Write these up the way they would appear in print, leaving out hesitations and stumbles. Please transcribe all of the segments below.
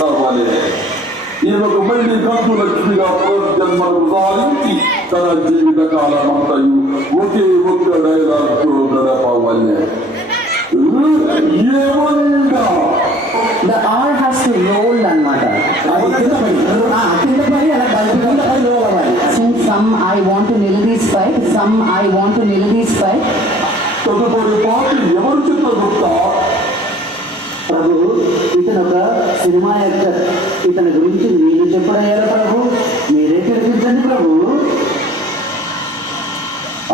సాధించవలే. ఈమెకు మళ్ళీ కందు లక్ష్మిగా పునర్జన్మను సాధించి తన జీవిత కాలమంతయు ఒకే ఒక్క డైలాగ్తో గడపవలే. ఏమంటా The R has to roll అన్నమాట. Some I want to nil this fight, some I want to nil this fight. తదుపరి పార్టీ ఎవరు చిత్రగుప్త? ప్రభు, ఇతను ఒక సినిమా యాక్టర్. ఇతని గురించి మీరు చెప్పడయ్యారా ప్రభు? మీరే తెలిపించండి ప్రభు.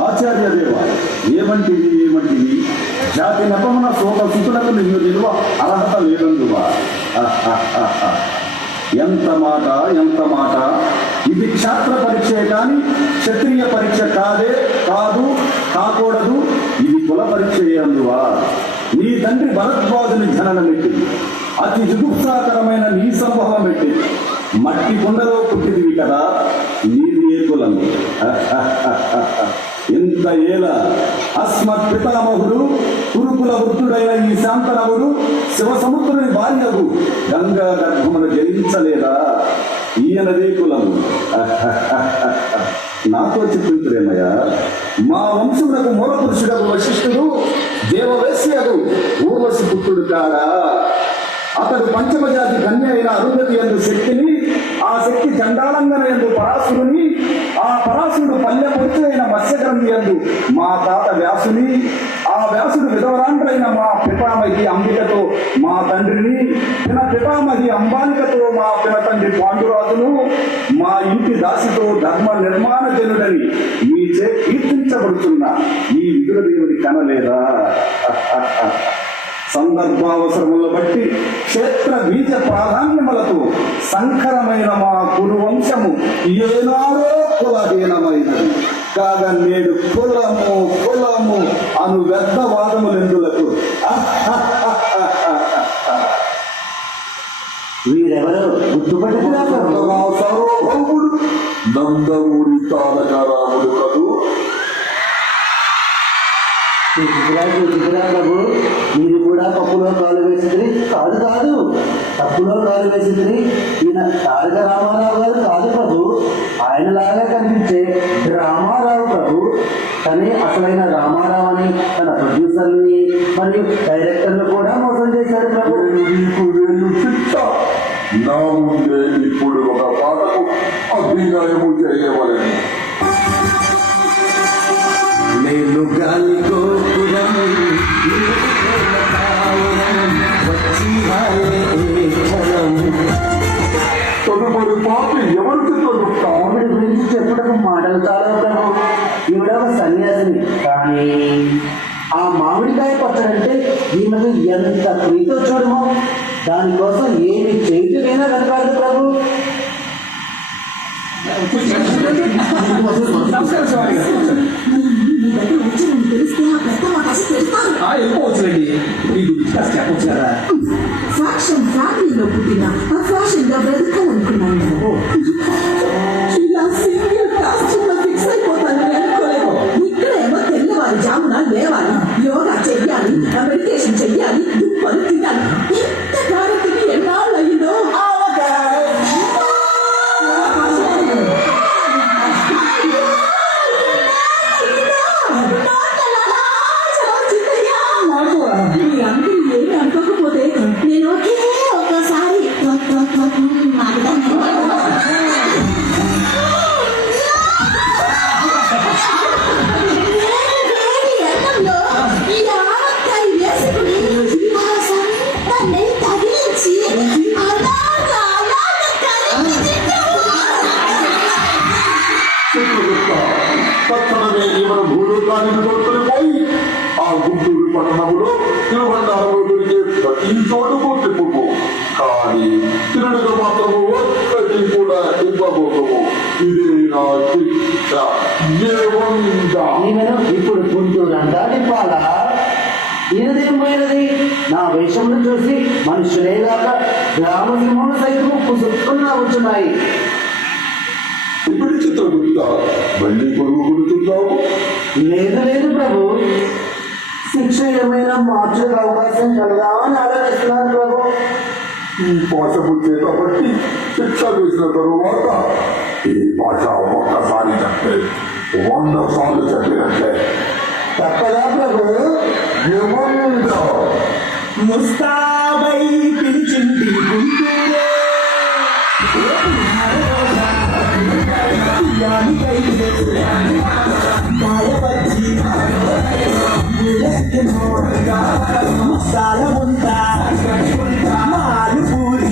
ఆచార్య దేవ, ఏమంటివి జాతి నపమున శోభ సుతులకు నిన్ను నిలువ అర్హత లేదందువా? ఎంత మాట. ఇది క్షాత్ర పరీక్షే కాని క్షత్రియ పరీక్ష కాకూడదు. ఇది కుల పరీక్షే అందువా? నీ తండ్రి భరద్వాజుని జననమెట్టి అతి జుగుప్సాకరమైన నీ సంభవం పెట్టి మట్టి కుండలో పుట్టిదివి కదా, నీది ఏ కులం? ఇంత ఏల అస్మత్ పితామహుడు కురుకుల వృద్ధుడైన ఈ శాంతనవుడు శివసముద్రుని భార్యకు గంగా గర్భమును జయించలేదా? ఈయనదే కులము. నాతో చెప్పించురేమయ్య, మా వంశములకు మూల పురుషుడకు వశిష్ఠుడు దేవవేశ్యకు ఊర్వశి పుత్రుడు కాడా? అతడు పంచమజాతి కన్య అయిన అరుంధతి యందు శక్తిని, ఆ శక్తి చండాలంగన యందు పరాశురుని, ఆ పరాశురుడు పల్లెపొచ్చు అయిన మత్స్యగ్రంథి యందు మా తాత వ్యాసుని, ఆ వ్యాసుడు విధవరాండ్రైన మా పితామహి అంబికతో మా తండ్రిని, పితామహి అంబాలికతో మా పినతండ్రి పాండురాజును, మా ఇంటి దాసితో ధర్మ నిర్మాణ జనుడని మీచే కీర్తించబడుతున్న ఈ విదుర దేవుడి కనలేదా? సందర్భావసరములను బట్టి క్షేత్ర బీజ ప్రాధాన్యములతో సంకరమైన మా కురువంశము ఏనాడో కులహీనమైనది కాగా నేడు కులము అను వ్యర్థ వాదములెందులకు? వీరెవరో గుర్తుపట్టుకున్నారు. సార్వభౌముడు నందమూరి తారక రాముడు కదూ? ప్రభు, మీరు కూడా పప్పులో కాలు వేసింది కాదు, తప్పులో కాలు వేసింది. ఈయన తారక రామారావు గారు కాదు ప్రభు, ఆయనలాగా కనిపించే రామారావు ప్రభు. కానీ అసలైన రామారావు అని తన ప్రొడ్యూసర్ని మరియు డైరెక్టర్లు కూడా మోసం చేశారు ప్రభు. నా ముందే ఇప్పుడు ఒక పాటకు అభినయము చేయవలని. నేను గాలి గోపురం తదుపరి పార్టీ ఎవరు చిత్రగుప్త? ఆవిడ గురించి చెప్పడం మాటలు చాలా ప్రభు. ఈవిడ ఒక సన్యాసిని, కానీ ఆ మామిడికాయ పచ్చడంటే ఈమెకు ఎంత ప్రీతో చూడమో, దానికోసం ఏమి చేయటమైనా కనకాదు ప్రభు. వెళ్ళిపోవచ్చులేండి, మీకు చెప్పొచ్చు కదా. ఫ్యాషన్ ఫ్యామిలీలో పుట్టిన ఫ్యాషన్ గా బ్రతకాలనుకున్నాను. ఇలా సింగిల్ కాస్ట్యూమ్ ఫిక్స్ అయిపోతానని అనుకోలేదు. ఇక్కడేమో తెల్లవారి జామున లేవాలి, యోగా చెయ్యాలి, మెడిటేషన్ చెయ్యాలి, దుప్పలు తినాలి. ఇంత కార్యక్రమం ఎన్నాళ్ళు అయ్యిందో. మీరందరూ ఏమి అనుకోకపోతే నేను ఒక్కసారి తక్షణమే ఈమెను భూలోకానికి తోడుకునిపోయి ఆ గుంటూరు పట్టణంలో తిరువన్నారంలో దొరికే ప్రతి చోటుకు తిప్పుకో. కానీ తిరుడుగా మాత్రము ఒక్కటి కూడా ఇవ్వబోతము. ఇదే నా శిక్ష. ఈమెను ఇప్పుడు గుంటూరు అంతా నింపాలా? ఈయనదేం పోయినది? నా వేషమును చూసి మనుషులేగాక గ్రామ సింహములు సైతం పుసుక్కున్నా వచ్చున్నాయి. ఇప్పుడు చిత్రగుప్త మళ్ళీ కొడుకు కొడుతున్నావు? లేదు ప్రభు, శిక్ష ఏమైనా మార్చే అవకాశం కలదా అని ఆలోచిస్తున్నారు ప్రభు. ఈ భాషకు చేత బట్టి శిక్ష వేసిన తరువాత ఈ భాష ఒక్కసారి చెప్తే 100 సార్లు చెప్పినట్లే. తప్పదా ప్రభు? ఏముందో ముస్తాబై పిలిచింది గుంటూరే మసాల ఉంటా మాలు పూరి